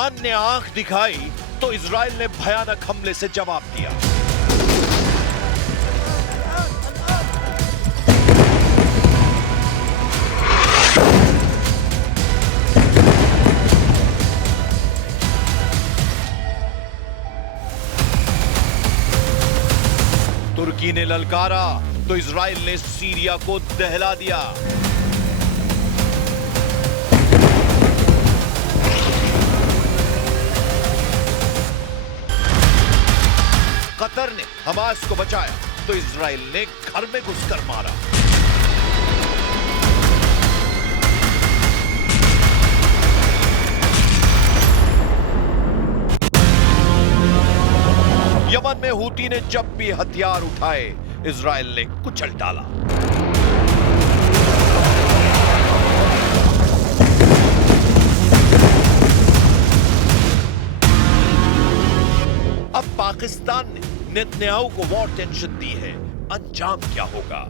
Iran ने आंख दिखाई तो इजराइल ने भयानक हमले से जवाब दिया। तुर्की ने ललकारा तो इजराइल ने सीरिया को दहला दिया। कतर ने हमास को बचाया तो इजराइल ने घर में घुसकर मारा। यमन में हूती ने जब भी हथियार उठाए इजराइल ने कुचल डाला। अब पाकिस्तान ने नेतन्याहू को वॉर टेंशन दी है, अंजाम क्या होगा?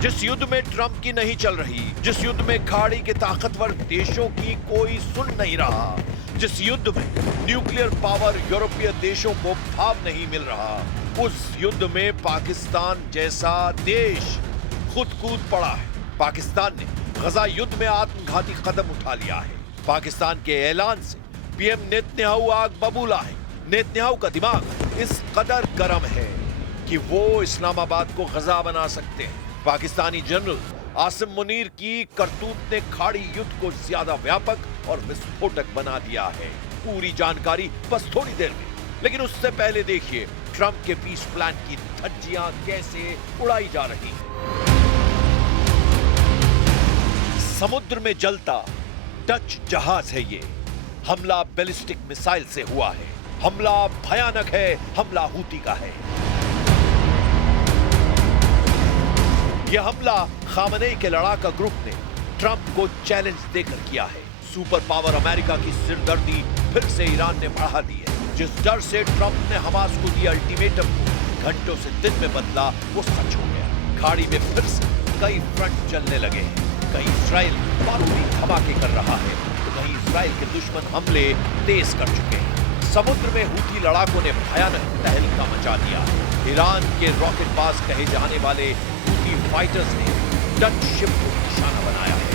जिस युद्ध में ट्रंप की नहीं चल रही, जिस युद्ध में खाड़ी के ताकतवर देशों की कोई सुन नहीं रहा, जिस युद्ध में न्यूक्लियर पावर यूरोपीय देशों को भाव नहीं मिल रहा, उस युद्ध में पाकिस्तान जैसा देश खुद कूद पड़ा है। पाकिस्तान ने गजा युद्ध में आत्मघाती कदम उठा लिया है। पाकिस्तान के ऐलान से पीएम नेतन्याहू आग बबूला है। नेतन्याहू का दिमाग इस कदर गर्म है कि वो इस्लामाबाद को गजा बना सकते हैं। पाकिस्तानी जनरल आसिम मुनीर की करतूत ने खाड़ी युद्ध को ज्यादा व्यापक और विस्फोटक बना दिया है। पूरी जानकारी बस थोड़ी देर में, लेकिन उससे पहले देखिए ट्रंप के पीस प्लान की धज्जियां कैसे उड़ाई जा रही हैं। समुद्र में जलता डच जहाज है ये। हमला बैलिस्टिक मिसाइल से हुआ है। हमला भयानक है, हमला हूती का है। यह हमला खामनेई के लड़ाका ग्रुप ने ट्रंप को चैलेंज देकर किया है। सुपर पावर अमेरिका की सिरदर्दी फिर से ईरान ने बढ़ा दी है। जिस डर से ट्रंप ने हमास को दिया अल्टीमेटम को घंटों से दिन में बदला, वो सच हो गया। खाड़ी में फिर से कई फ्रंट चलने लगे हैं। कहीं इजराइल बारूदी धमाके कर रहा है तो कहीं इजराइल के दुश्मन हमले तेज कर चुके हैं। समुद्र में हूती लड़ाकों ने भयानक तहलका मचा दिया। ईरान के रॉकेटबाज कहे जाने वाले हूती फाइटर्स ने डच शिप को निशाना बनाया है।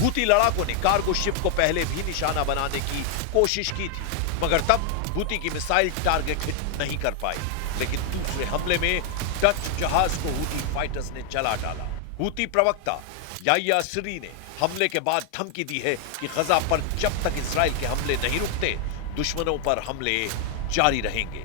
हूती लड़ाकों ने कार्गो शिप को पहले भी निशाना बनाने की कोशिश की थी, मगर तब हूती की मिसाइल टारगेट हिट नहीं कर पाई। लेकिन दूसरे हमले में डच जहाज को हूती फाइटर्स ने जला डाला। हूती प्रवक्ता याह्या सरी ने हमले के बाद धमकी दी है कि गजा पर जब तक इजराइल के हमले नहीं रुकते, दुश्मनों पर हमले जारी रहेंगे।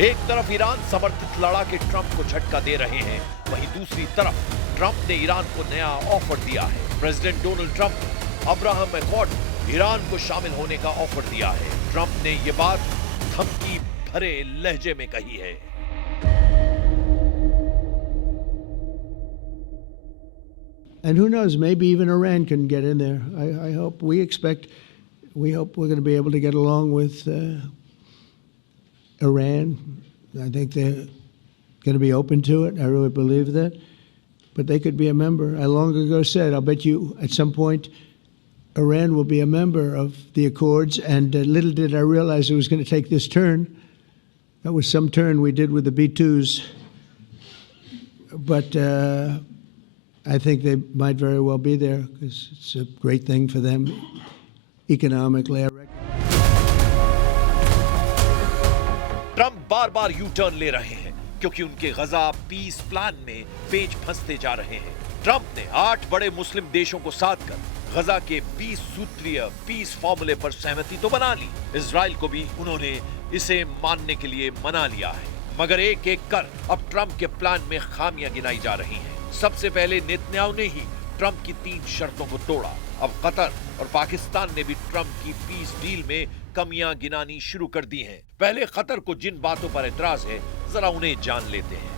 एक तरफ ईरान समर्थित लड़ाके ट्रंप को झटका दे रहे हैं, वहीं दूसरी तरफ ट्रंप ने ईरान को नया ऑफर दिया है। President Donald Trump Abraham accord Iran को शामिल होने का ऑफर दिया है। ट्रंप ने यह बात धमकी भरे लहजे में कही है। And who knows, maybe even Iran can get in there. I hope, we hope we're going to be able to get along with Iran. I think they're going to be open to it. I really believe that. But they could be a member. I long ago said, I'll bet you at some point Iran will be a member of the Accords. And little did I realize it was going to take this turn. That was some turn we did with the B-2s. But I think they might very well be there because it's a great thing for them economically. I reckon. Trump bar bar U turn ले रहे हैं क्योंकि उनके गजा piece plan में पेच फंसते जा रहे हैं। ट्रंप ने 8 बड़े मुस्लिम देशों को साथ कर गजा के 20 सूत्रीय पीस फॉर्मूले पर सहमति तो बना ली। इजराइल को भी उन्होंने इसे मानने के लिए मना लिया है, मगर एक एक कर अब ट्रंप के प्लान में खामियां गिनाई जा रही हैं। सबसे पहले नेतन्याहू ने ही ट्रंप की 3 शर्तों को तोड़ा। अब कतर और पाकिस्तान ने भी ट्रंप की पीस डील में कमियां गिनानी शुरू कर दी हैं। पहले कतर को जिन बातों पर एतराज है, जरा उन्हें जान लेते हैं।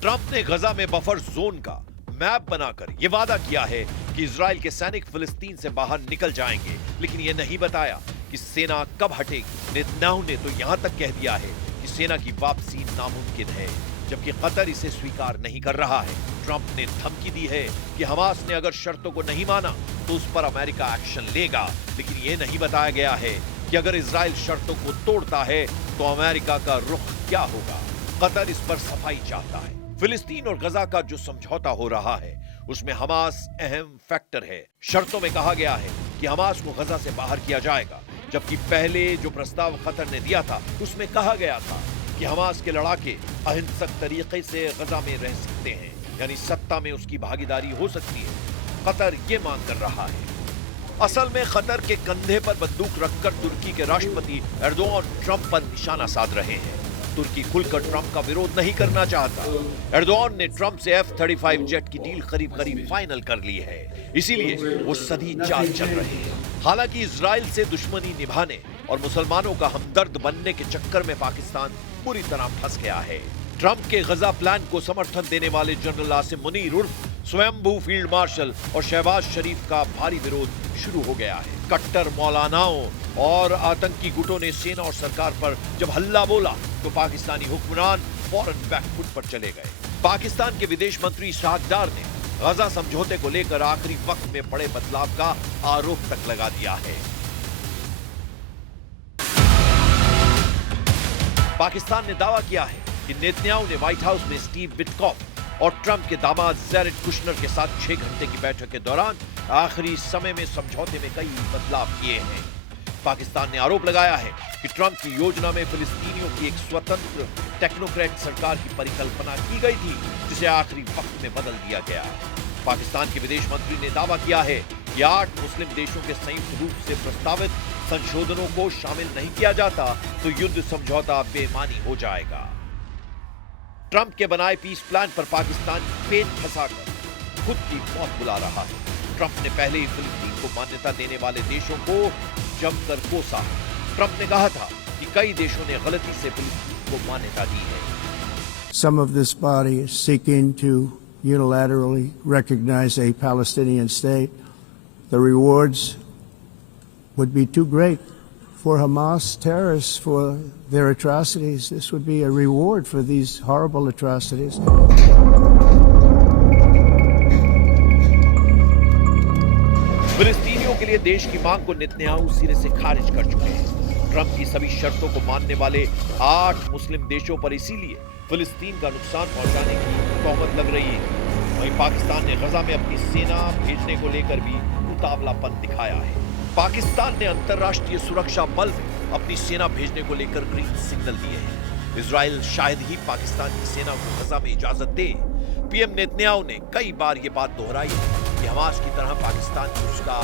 ट्रंप ने गजा में बफर जोन का मैप बनाकर यह वादा किया है कि इजराइल के सैनिक फिलिस्तीन से बाहर निकल जाएंगे, लेकिन यह नहीं बताया कि सेना कब हटेगी। नेतन्याहू ने तो यहां तक कह दिया है कि सेना की वापसी नामुमकिन है, जबकि कतर इसे स्वीकार नहीं कर रहा है। ट्रंप ने धमकी दी है कि हमास ने अगर शर्तों को नहीं माना तो उस पर अमेरिका एक्शन लेगा, लेकिन यह नहीं बताया गया है कि अगर इजराइल शर्तों को तोड़ता है तो अमेरिका का रुख क्या होगा। कतर इस पर सफाई चाहता है। फिलिस्तीन और गजा का जो समझौता हो रहा है उसमें हमास अहम फैक्टर है। शर्तों में कहा गया है कि हमास को गजा से बाहर किया जाएगा, जबकि पहले जो प्रस्ताव कतर ने दिया था उसमें कहा गया था कि हमास के लड़ाके अहिंसक तरीके से गजा में रह सकते हैं, यानी सत्ता में उसकी भागीदारी हो सकती है। कतर ये मांग कर रहा है। असल में कतर के कंधे पर बंदूक रखकर तुर्की के राष्ट्रपति एर्दोआन ट्रंप पर निशाना साध रहे हैं। तुर्की खुलकर ट्रंप का विरोध नहीं करना चाहता। एर्दोआन ने ट्रंप से F-35 जेट की डील करीब करीब फाइनल कर ली है, इसीलिए वो सदी चाल चल रहे हैं। हालांकि इजराइल से दुश्मनी निभाने और मुसलमानों का हमदर्द बनने के चक्कर में पाकिस्तान पूरी तरह फंस गया है। ट्रंप के गजा प्लान को समर्थन देने वाले जनरल आसिम मुनीर उर्फ स्वयंभू फील्ड मार्शल और शहबाज शरीफ का भारी विरोध शुरू हो गया है। कट्टर मौलानाओं और आतंकी गुटों ने सेना और सरकार पर जब हल्ला बोला तो पाकिस्तानी हुक्मरान फौरन बैकफुट पर चले गए। पाकिस्तान के विदेश मंत्री इसहाक डार ने गजा समझौते को लेकर आखिरी वक्त में बड़े बदलाव का आरोप तक लगा दिया है। पाकिस्तान ने दावा किया है कि नेतन्याहू ने व्हाइट हाउस में स्टीव विटकॉफ और ट्रंप के दामाद जैरेड कुशनर के साथ 6 घंटे की बैठक के दौरान आखिरी समय में समझौते में कई बदलाव किए हैं। पाकिस्तान ने आरोप लगाया है कि ट्रंप की योजना में फिलिस्तीनियों की एक स्वतंत्र टेक्नोक्रेट सरकार की परिकल्पना की गई थी, जिसे आखिरी वक्त में बदल दिया गया। पाकिस्तान के विदेश मंत्री ने दावा किया है कि 8 मुस्लिम देशों के संयुक्त रूप से प्रस्तावित संशोधनों को शामिल नहीं किया जाता तो युद्ध समझौता बेमानी हो जाएगा। ट्रंप के बनाए पीस प्लान पर पाकिस्तान पेट फंसाकर खुद की मौत बुला रहा है। ट्रंप ने पहले ही फिलिस्तीन को मान्यता देने वाले देशों को जमकर कोसा। ट्रंप ने कहा था कि कई देशों ने गलती से फिलिस्तीन को मान्यता दी है। Some of this body is seeking to unilaterally recognize a Palestinian state. The rewards would be too great for Hamas terrorists for their atrocities. This would be a reward for these horrible atrocities. फिलिस्तीनियों के लिए देश की मांग को Netanyahu सिरे से खारिज कर चुके हैं। ट्रंप की सभी शर्तों को मानने वाले 8 मुस्लिम देशों पर इसीलिए फिलिस्तीन का नुकसान पहुंचाने की तोहमत लग रही है। वहीं पाकिस्तान ने गजा में अपनी सेना भेजने को लेकर भी उतावलापन दिखाया है। पाकिस्तान ने अंतर्राष्ट्रीय सुरक्षा बल में अपनी सेना भेजने को लेकर ग्रीन सिग्नल दिए हैं। इजराइल शायद ही पाकिस्तान की सेना को गजा में इजाजत दे। पीएम नेतन्याहू ने कई बार ये बात दोहराई कि हमास की तरह पाकिस्तान उसका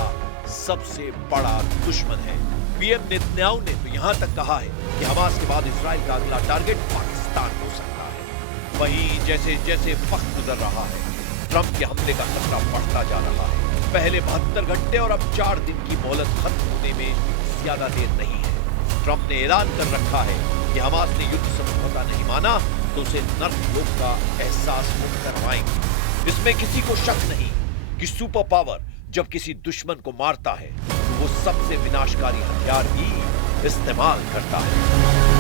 सबसे बड़ा दुश्मन है। पीएम नेतन्याहू ने तो यहां तक कहा है कि हमास के बाद इजराइल का अगला टारगेट पाकिस्तान हो सकता है। वहीं जैसे जैसे वक्त गुजर रहा है, ट्रंप के हमले का खतरा बढ़ता जा रहा है। पहले 72 घंटे और अब 4 दिन की मोहलत खत्म होने में ज्यादा देर नहीं है। ट्रंप ने ऐलान कर रखा है कि हमास ने युद्ध समझौता नहीं माना तो उसे नर्क लोक का एहसास मुक्त करवाएंगे। इसमें किसी को शक नहीं कि सुपर पावर जब किसी दुश्मन को मारता है तो वो सबसे विनाशकारी हथियार भी इस्तेमाल करता है।